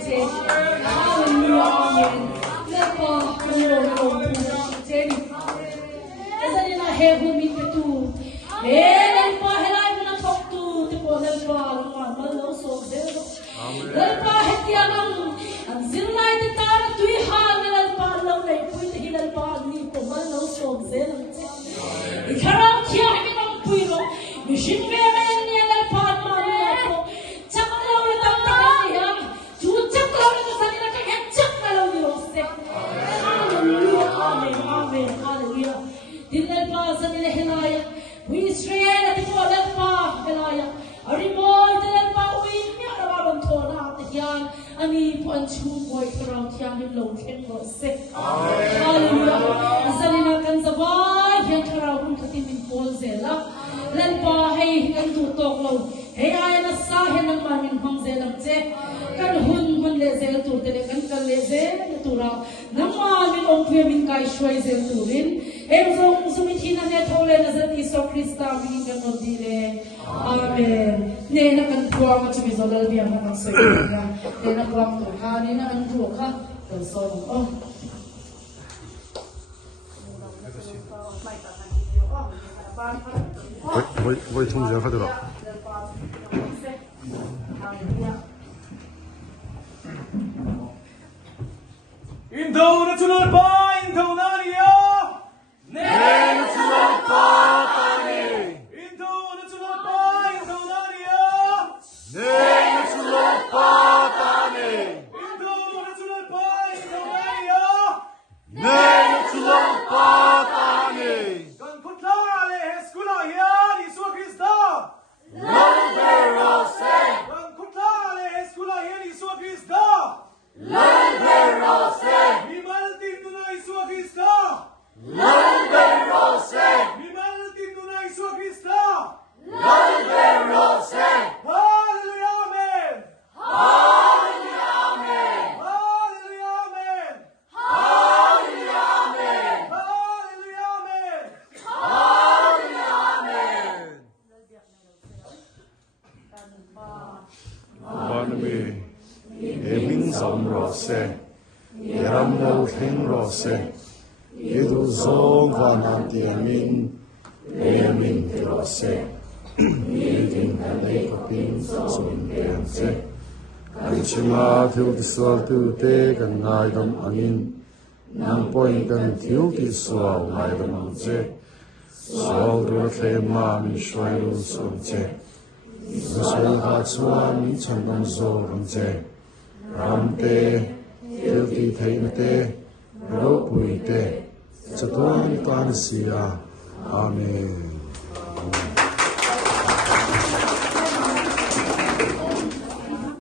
제 할렐루야 아멘. 내가 그로 제니 에서니나 해보미 또 lerpa helai na faktu te po lerpa ma malo so dero lerpa hetianam ang zilai te tar tui han lerpa lo nei pui te lerpa ni po malo so dero ikarao kia mi no pui ro mi shimbe men ni lerpa ma ni ko chaklo le tam ta ya tu chaklo le sa ni ka het chaklo ni ro se hallelujah amen amen hallelujah din lerpa sa ni helai we Israel at the border pa belaya arimoy the pa we nya rabon thona at yan ani pon chu boy around yan lo ken go se hallelujah asalina kan sabay yan karawun katimin pol zela len pa hey kan tu tok lo hey ay na sa hen ng mamin hong zelam che kan hun le zel tu te kan le zel tu ra nang mamin ong phe min kai shoi zel tu rin em zong sumitina ne thole na zat iso krista mi kan no dire amen ne na kan tuwa ma chumi zolal biam na kan soi na ne na kwam to ha ni na an tu kha kan so oh 왜 통장 하더라? 인도는 주는 바 인도나리요 네 주는 바 따니 인도는 주는 바 인도나리요 네 주는 바 따니 인도는 주는 바 인도나리요 네 주는 바 따니 con controle escuela ya Yesu Cristo Lalverose con controle escuela ya Yesu Cristo Lalverose Mimaltin na Yesu Cristo Lalverose Mimaltin na Yesu Cristo Lalverose Hallelujah amen Hallelujah amen Hallelujah amen Hallelujah amen Hallelujah amen Hallelujah amen 하나님의 예민성으로세 예람로 행로세 예두성 가나디민 예민으로세 예딘 하네코핀 소인베안세 안치마 튜디스와트 때간나이덤 아닌 낭포인간 튜디스와 우나이덤 앙제 소드르테 마미 슈아이루 손제 무술가 추아미 천동소름제 람때 튜디 테이때 로부이때 저도니 까르시아 아멘